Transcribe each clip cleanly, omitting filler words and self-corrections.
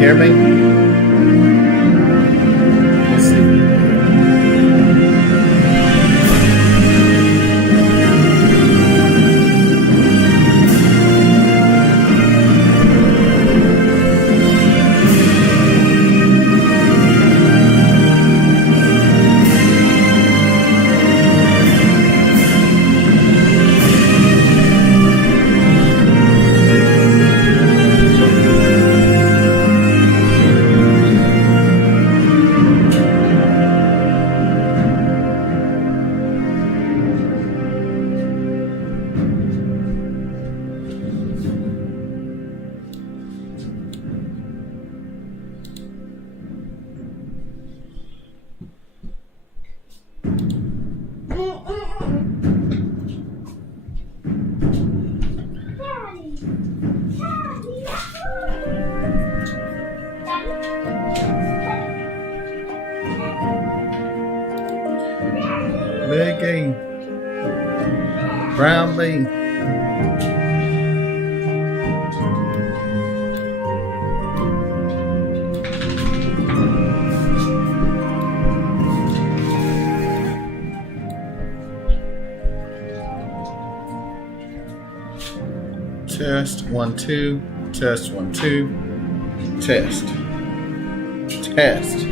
hear me? Let's see. Biggie, brown bee. Test 1 2, test 1 2, test, test.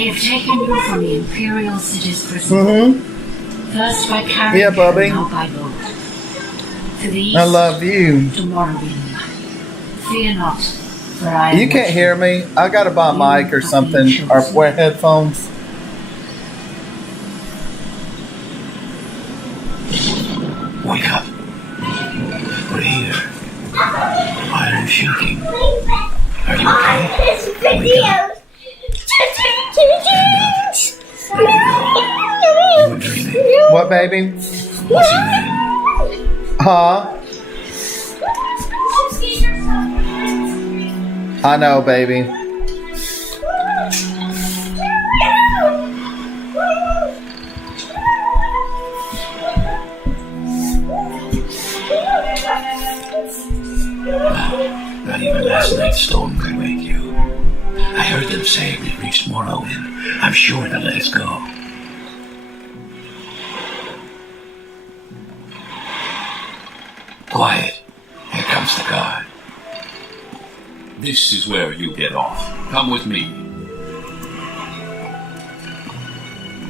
They have taken you from the Imperial City's prison. Mm-hmm. First by carriage, Yeah, Bubby. now by boat. To the east, I love you. to Morrowind. Fear not, for I You am can't with hear me. I gotta buy a mic or something, or wear headphones. Wake up. We're here. Why are you shaking? Are you okay? Wake up. Stand up. You were dreaming. What, baby? What's your name? Huh? I know, baby. Not even last night's storm could wake you. I heard them say we've reached Morrowind. I'm sure they'll let us go. Quiet. Here comes the guard. This is where you get off. Come with me.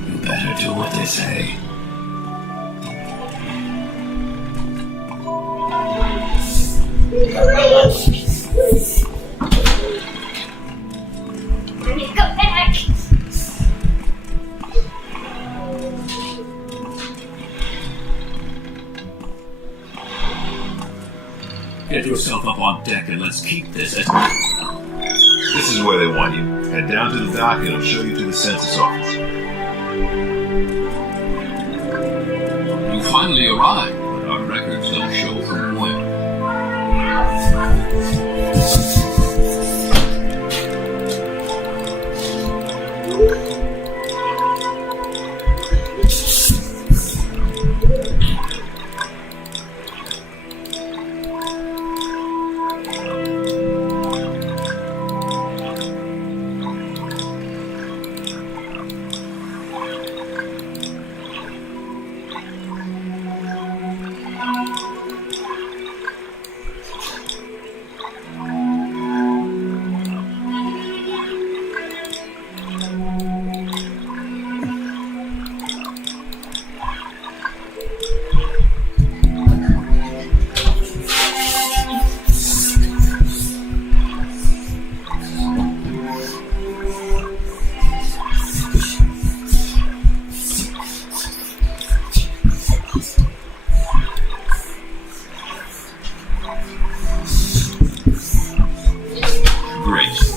You better do what they say. Go back. Get yourself up on deck and let's keep this as... This is where they want you. Head down to the dock and it'll show you to the census office. You finally arrived, but our records don't show from where.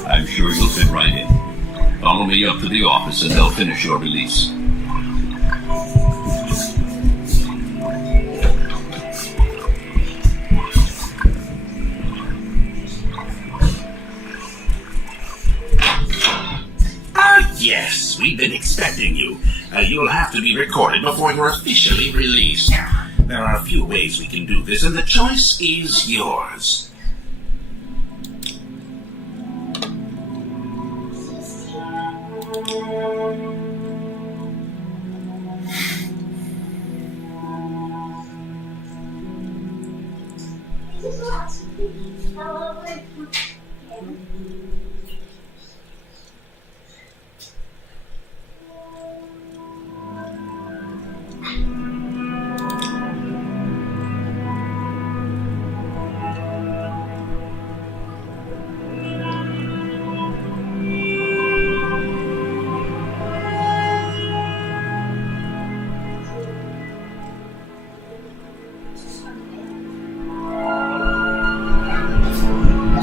I'm sure you'll fit right in. Follow me up to the office and they'll finish your release. Yes, we've been expecting you. You'll have to be recorded before you're officially released. There are a few ways we can do this, and the choice is yours.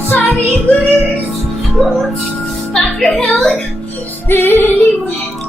Sorry, words. Stop your help. Anyway.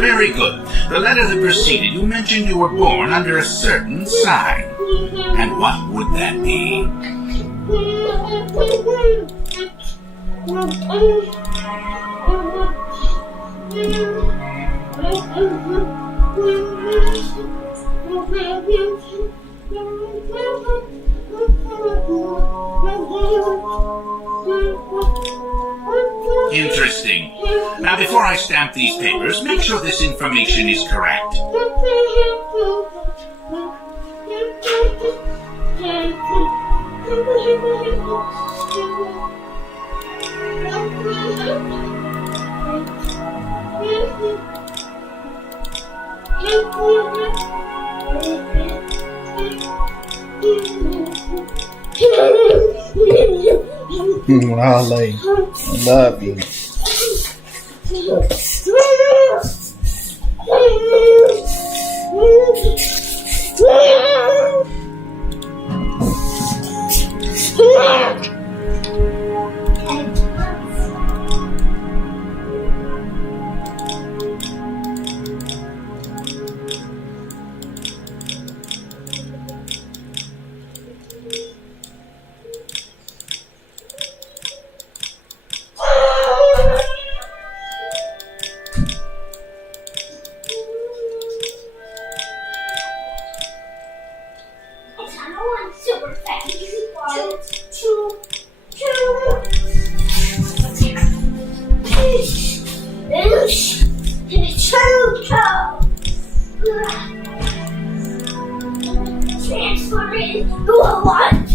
Very good. The letter that preceded you mentioned you were born under a certain sign. And what would that be? Interesting. Now, before I stamp these papers, make sure this information is correct. Ollie, I love you. Super fast. Transfer into a one.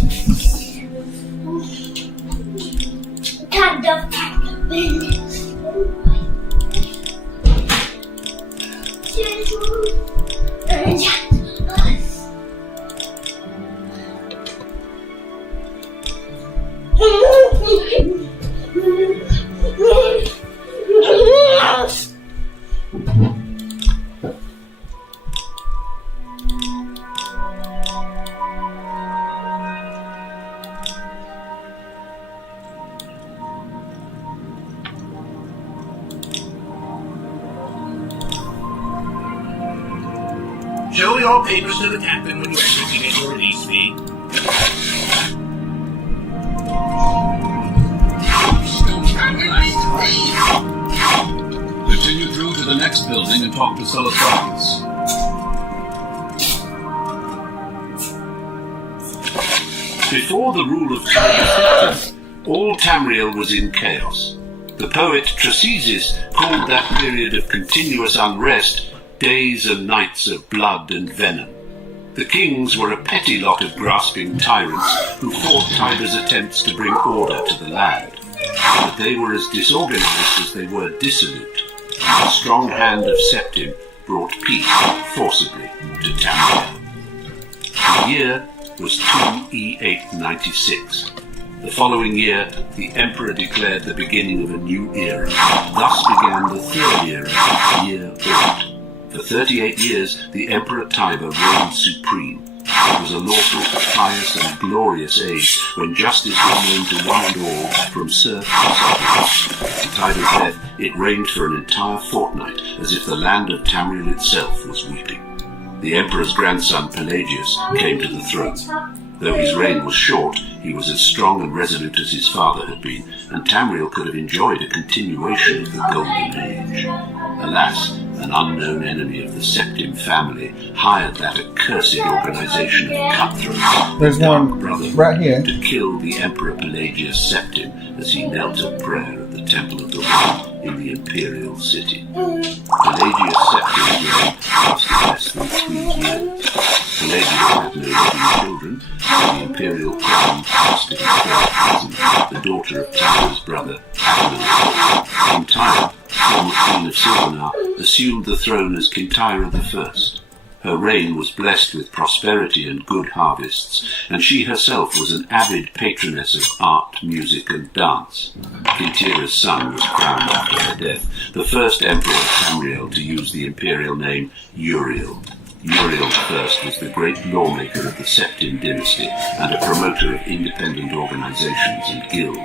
Kind of wind. Show your papers to the captain when you're ready to get your release fee. Continue through to the next building and talk to Celisarchus. Before the rule of Titus, all Tamriel was in chaos. The poet Tresises called that period of continuous unrest days and nights of blood and venom. The kings were a petty lot of grasping tyrants who fought Tiber's attempts to bring order to the land. But they were as disorganized as they were dissolute. The strong hand of Septim brought peace forcibly to Tamriel. The year was 2E896. The following year, the emperor declared the beginning of a new era. Thus began the third era, Year Old. For 38 years, the Emperor Tiber reigned supreme. It was a lawful, pious, and glorious age when justice was known to one and all, from serf to sovereign. At Tiber's death, it reigned for an entire fortnight, as if the land of Tamriel itself was weeping. The emperor's grandson, Pelagius, came to the throne. Though his reign was short, he was as strong and resolute as his father had been, and Tamriel could have enjoyed a continuation of the Golden Age. Alas, an unknown enemy of the Septim family hired that accursed organization of cutthroats, There's Dark one Brother, right here. to kill the Emperor Pelagius Septim as he knelt at prayer at the Temple of the One in the imperial city. Pelagius Septim's reign lasted less than 3 years. Pelagius had no living children, and the imperial crown passed to his third cousin, the daughter of Tiber's brother, Agamenon. Kintyre, former queen of Silvanar, assumed the throne as Kintyre I. Her reign was blessed with prosperity and good harvests, and she herself was an avid patroness of art, music, and dance. Kintyre's son was crowned after her death, the first emperor of Tamriel to use the imperial name Uriel. Uriel I was the great lawmaker of the Septim dynasty and a promoter of independent organizations and guilds.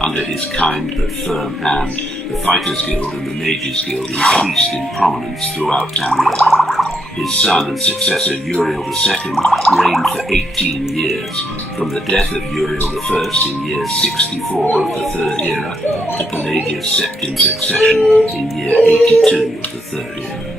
Under his kind but firm hand, the Fighters Guild and the Mages Guild increased in prominence throughout Tamriel. His son and successor Uriel II reigned for 18 years, from the death of Uriel I in year 64 of the Third Era to Pelagius Septim's accession in year 82 of the Third Era.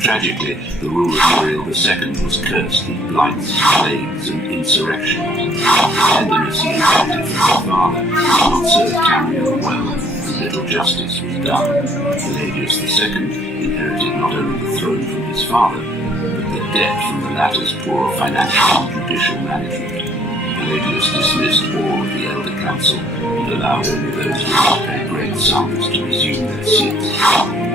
Tragically, the rule of Uriel II was cursed with blights, plagues, and insurrections. The tenderness he inherited from his father did not serve Tamriel well, and little justice was done. Pelagius II inherited not only the throne from his father, but the debt from the latter's poor financial and judicial management. Pelagius dismissed all of the Elder Council and allowed only those who pay great sums to resume their seats.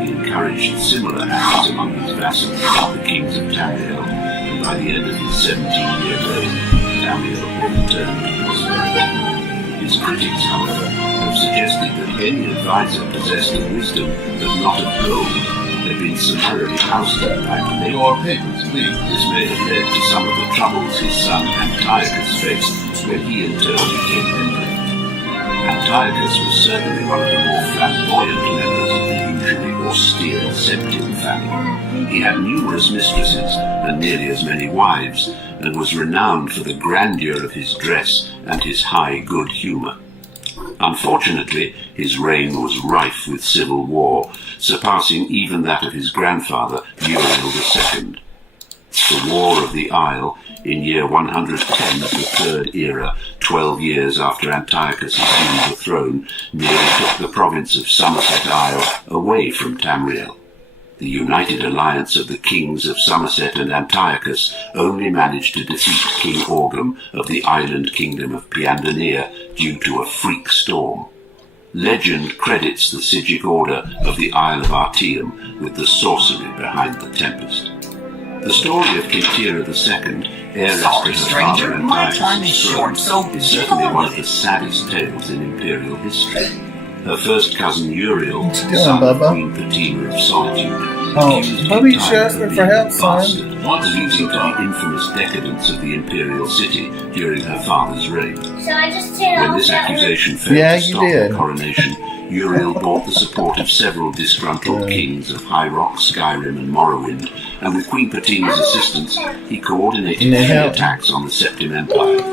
He encouraged similar acts among his vassals, the kings of Tamriel, and by the end of his 17-year reign, Tamriel had returned to prosperity. His critics, however, have suggested that any advisor possessed of wisdom but not of gold had been summarily ousted by Pelagius. Your papers, please. This may have led to some of the troubles his son Antiochus faced when he in turn became emperor. Antiochus was certainly one of the more flamboyant members of the usually austere Septim family. He had numerous mistresses and nearly as many wives, and was renowned for the grandeur of his dress and his high good humour. Unfortunately, his reign was rife with civil war, surpassing even that of his grandfather, Uriel II. The War of the Isle, in year 110 of the Third Era, 12 years after Antiochus assumed the throne, nearly took the province of Somerset Isle away from Tamriel. The united alliance of the kings of Somerset and Antiochus only managed to defeat King Orgum of the island kingdom of Piandania due to a freak storm. Legend credits the Sigic Order of the Isle of Artium with the sorcery behind the tempest. The story of Kintira II, heiress to her stranger, father my time is Antiochus' short, throne, so is certainly one of the saddest tales in imperial history. Her first cousin Uriel, What you doing, son of Bubba? Queen Fatima of Solitude, Oh, accused Bubba, you Kintira should ask of me for being help, a son. bastard, leading to the infamous decadence of the imperial city during her father's reign. So I just did When all this that. accusation failed Yeah, to you stop did. the coronation, Uriel bought the support of several disgruntled kings of High Rock, Skyrim, and Morrowind, and with Queen Fatima's assistance, he coordinated Need 3 help? attacks on the Septim Empire.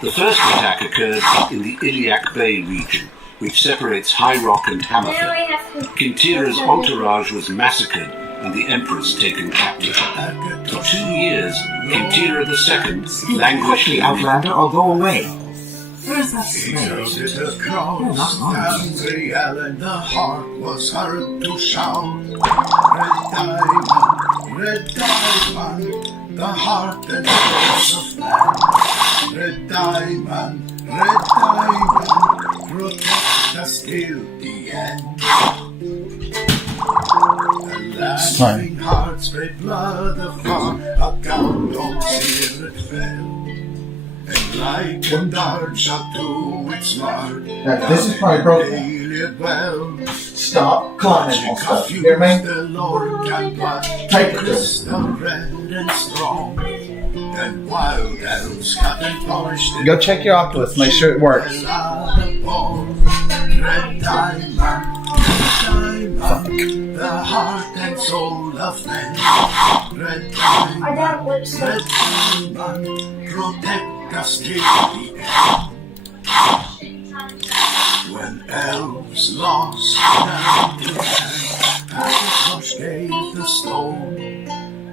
The first attack occurred in the Iliac Bay region, which separates High Rock and Now Hammerfell. I have to. Kintira's entourage was massacred and the Empress taken captive. For 2 years, Kintira II languished Quickly, in Outlander, or go away. Where's that smoke? The crowd Oh, not long. Tamriel and the heart was heard to shout. Red diamond, the heart and soul of man. Red diamond, protect us till the end. The laughing heart spread blood afar, a countdown spirit fell. And like a dart shot to its mark, This is probably broken. daily well. Stop climbing on stuff. You hear me? The Lord can blood, Take it. crystal red and strong. And wild elves cut and polished it. Go check your Oculus. Make sure it works. Red diamond, the heart and soul of men. Red Our dad diamond, works red diamond, protect us till the end. When elves lost down to land, Akash gave the stone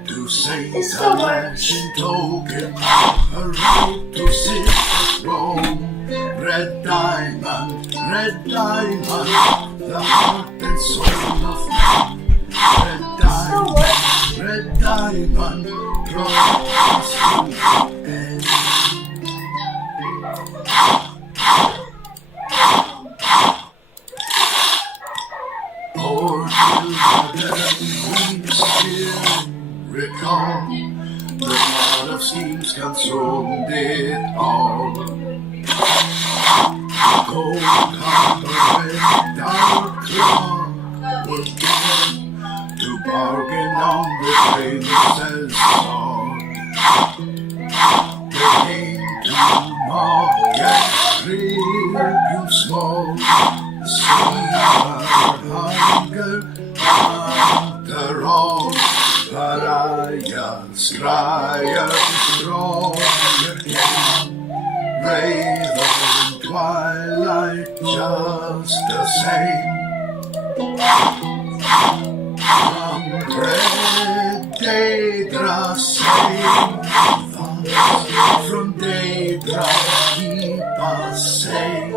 to Saint Alash in token of a road to silver throne. Red diamond, the heart and soul of man. Red diamond, protect us till the end. Poor children, we still recall the lot of schemes consumed it all. Cold copper and dark claw were given to bargain on the princess sword. They came to mock and tribute smoke, see her hunger, under all Pariah's cry strong again. Raven twilight just the same. From Daedra save us, from Daedra keep us safe.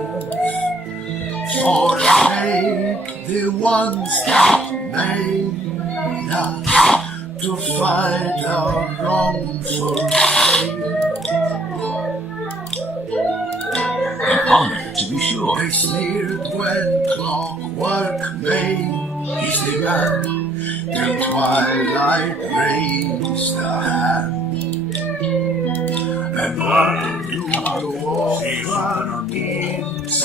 Forsake the ones that made us to fight our wrongful fate. An honor, to be sure. They sneered when clockwork made his demand, till twilight raised a hand. And what do you offer means?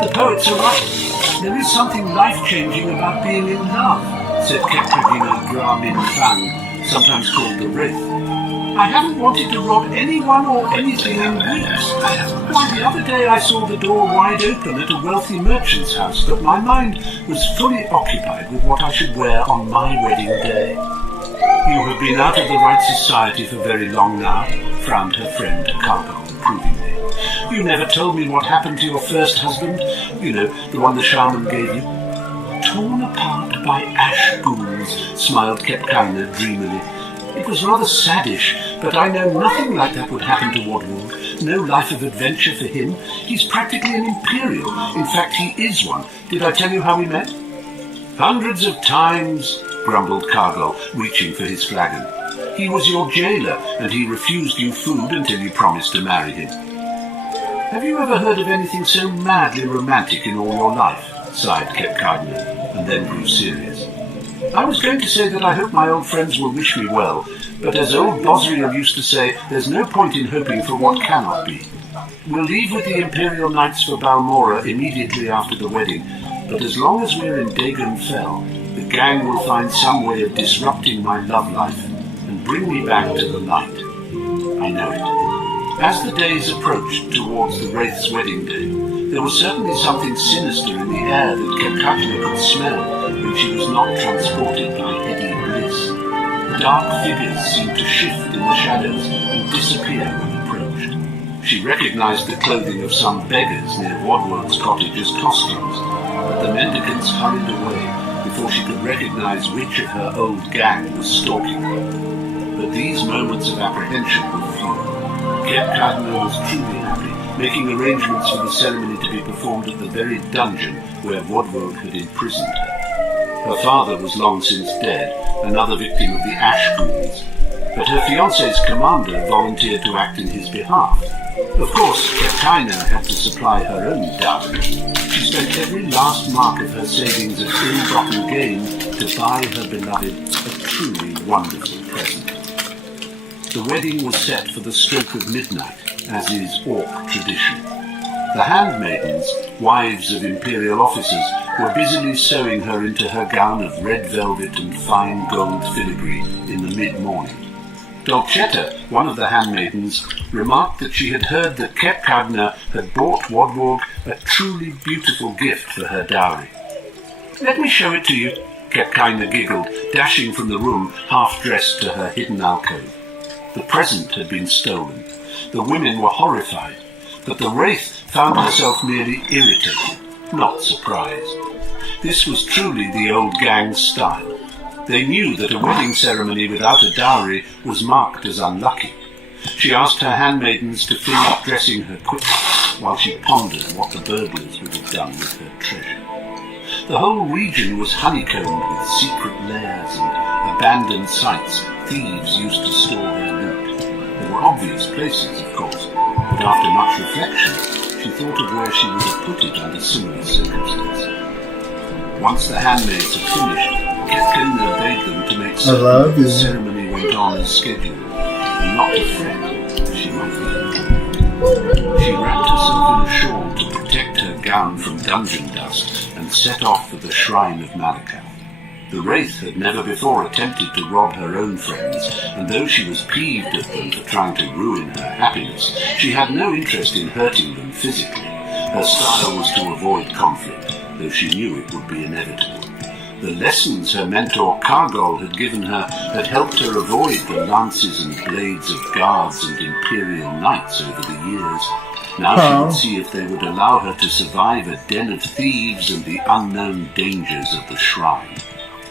The poets are right. There is something life-changing about being in love, said Ketragina Gramin Fang, sometimes called the Wraith. I haven't wanted to rob anyone or anything in weeks. Why, the other day I saw the door wide open at a wealthy merchant's house, but my mind was fully occupied with what I should wear on my wedding day. You have been out of the right society for very long now, frowned her friend Cargo approvingly. You never told me what happened to your first husband, you know, the one the shaman gave you. Torn apart by ash ghouls, smiled Kepkaina dreamily. It was rather saddish, but I know nothing like that would happen to Wodward. No life of adventure for him. He's practically an Imperial. In fact, he is one. Did I tell you how we met? Hundreds of times, grumbled Cargo, reaching for his flagon. He was your jailer, and he refused you food until you promised to marry him. Have you ever heard of anything so madly romantic in all your life? Sighed Kepkaina, and then grew serious. I was going to say that I hope my old friends will wish me well, but as old Bosriel used to say, there's no point in hoping for what cannot be. We'll leave with the Imperial Knights for Balmora immediately after the wedding, but as long as we're in Dagon Fell, the gang will find some way of disrupting my love life and bring me back to the light. I know it. As the days approached towards the Wraith's wedding day, there was certainly something sinister in the air that Kepkaina could smell when she was not transported by heady bliss. Dark figures seemed to shift in the shadows and disappear when approached. She recognized the clothing of some beggars near Wodward's cottage as costumes, but the mendicants hurried away before she could recognize which of her old gang was stalking her. But these moments of apprehension were few. Kepkaina was truly happy, making arrangements for the ceremony to be performed at the very dungeon where Wodward had imprisoned her. Her father was long since dead, another victim of the ash ghouls, but her fiancé's commander volunteered to act in his behalf. Of course, Kepkaina had to supply her own dowry. She spent every last mark of her savings of ill-gotten gain to buy her beloved a truly wonderful present. The wedding was set for the stroke of midnight, as is Orc tradition. The handmaidens, wives of imperial officers, were busily sewing her into her gown of red velvet and fine gold filigree in the mid-morning. Dolcetta, one of the handmaidens, remarked that she had heard that Kepkaina had bought Wodward a truly beautiful gift for her dowry. "Let me show it to you," Kepkaina giggled, dashing from the room, half-dressed to her hidden alcove. The present had been stolen. The women were horrified, but the Wraith found herself merely irritated, not surprised. This was truly the old gang's style. They knew that a wedding ceremony without a dowry was marked as unlucky. She asked her handmaidens to finish dressing her quickly, while she pondered what the burglars would have done with her treasure. The whole region was honeycombed with secret lairs and abandoned sites thieves used to store their places, of course, but after much reflection, she thought of where she would have put it under similar circumstances. Once the handmaids had finished, Katrina bade them to make certain that the ceremony went on as scheduled, and not to fret, as she might be. She wrapped herself in a shawl to protect her gown from dungeon dust and set off for the shrine of Malakath. The Wraith had never before attempted to rob her own friends, and though she was peeved at them for trying to ruin her happiness, she had no interest in hurting them physically. Her style was to avoid conflict, though she knew it would be inevitable. The lessons her mentor Kargol had given her had helped her avoid the lances and blades of guards and imperial knights over the years. Now she would see if they would allow her to survive a den of thieves and the unknown dangers of the shrine,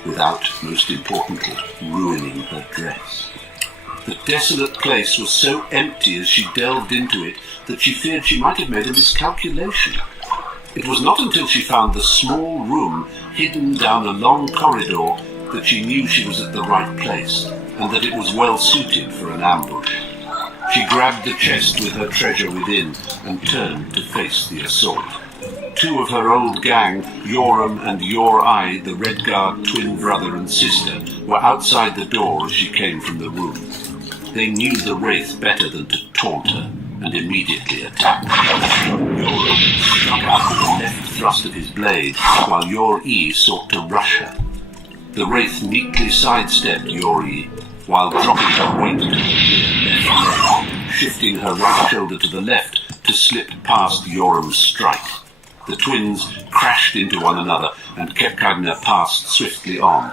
without, most importantly, ruining her dress. The desolate place was so empty as she delved into it that she feared she might have made a miscalculation. It was not until she found the small room hidden down a long corridor that she knew she was at the right place, and that it was well suited for an ambush. She grabbed the chest with her treasure within and turned to face the assault. Two of her old gang, Yoram and Yor-Ai, the Redguard twin brother and sister, were outside the door as she came from the room. They knew the Wraith better than to taunt her, and immediately attacked. Yoram struck out with the left thrust of his blade, while Yor-I sought to rush her. The Wraith neatly sidestepped Yor-I, while dropping her weight to her rear left leg, shifting her right shoulder to the left to slip past Yoram's strike. The twins crashed into one another, and Kepkagna passed swiftly on.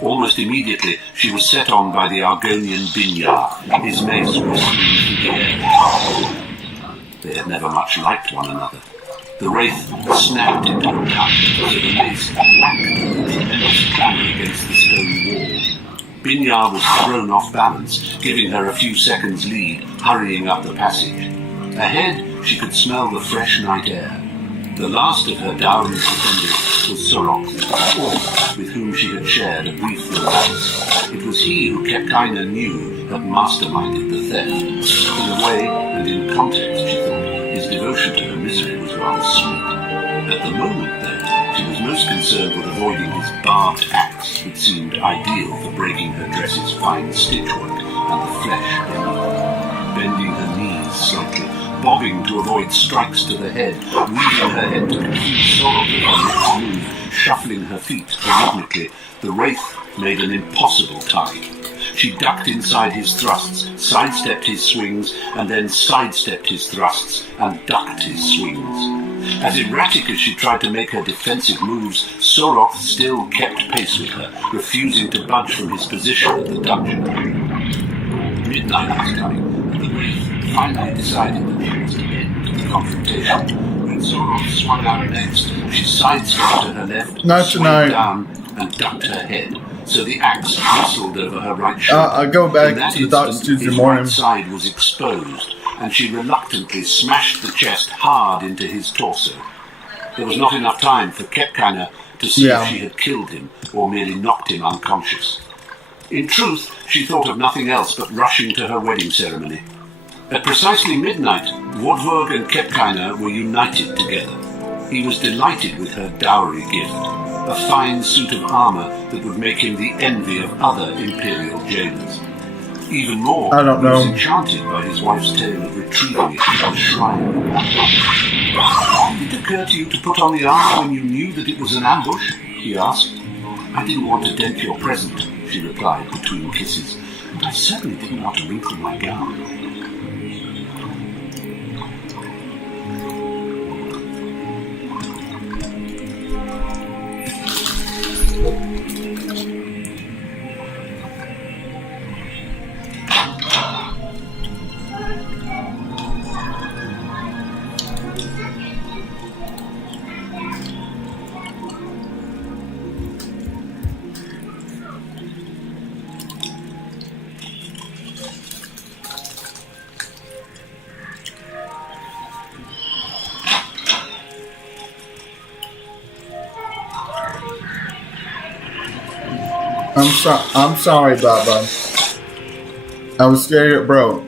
Almost immediately, she was set on by the Argonian Binyar, his mace whistling through the air. They had never much liked one another. The Wraith snapped into a cut, so the mace whacked with a tremendous clamour against the stone wall. Binyar was thrown off balance, giving her a few seconds lead, hurrying up the passage. Ahead, she could smell the fresh night air. The last of her dowry's defenders was Sorok, the orc with whom she had shared a brief romance. It was he who Kepkaina knew had masterminded the theft. In a way, and in context, she thought, his devotion to her misery was rather sweet. At the moment, though, she was most concerned with avoiding his barbed axe, which seemed ideal for breaking her dress's fine stitchwork and the flesh beneath. Bending her knees slightly, bobbing to avoid strikes to the head, weaving her head to confuse Sorok with her next move, shuffling her feet rhythmically, the Wraith made an impossible target. She ducked inside his thrusts, sidestepped his swings, and then sidestepped his thrusts and ducked his swings. As erratic as she tried to make her defensive moves, Sorok still kept pace with her, refusing to budge from his position at the dungeon. Midnight was coming, and the Wraith finally decided that she was to end the confrontation. When Sorok swung out next, she sidestepped to her left, swung down, and ducked her head, so the axe whistled over her right shoulder. I go back in that to the doctor's instant, Tuesday his morning. right side was exposed, and she reluctantly smashed the chest hard into his torso. There was not enough time for Kepkaina to see if she had killed him or merely knocked him unconscious. In truth, she thought of nothing else but rushing to her wedding ceremony. At precisely midnight, Wodvorg and Kepkaina were united together. He was delighted with her dowry gift, a fine suit of armour that would make him the envy of other imperial jailers. Even more, he was enchanted by his wife's tale of retrieving it from the shrine. Did it occur to you to put on the armour when you knew that it was an ambush? He asked. I didn't want to dent your present, she replied between kisses, and I certainly didn't want to wrinkle my gown. I'm sorry, Baba. I was scared it broke.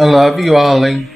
I love you, Ollie.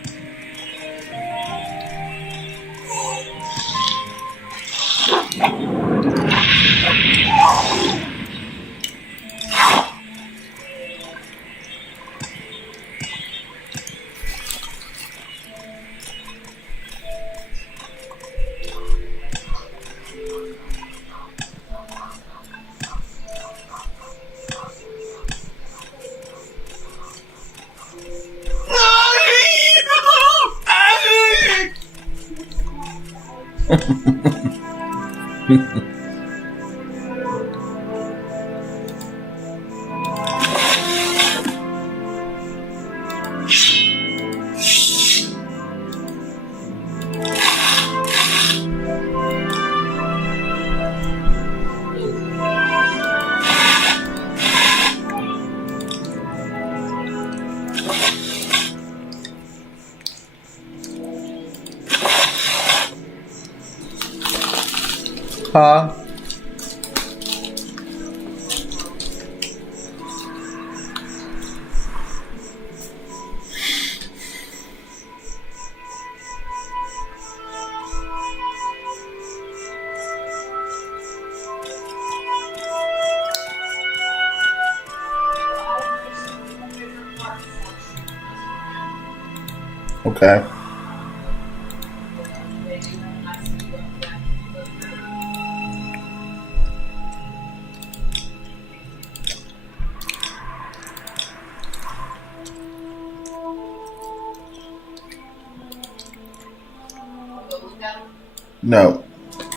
Huh? Okay. No.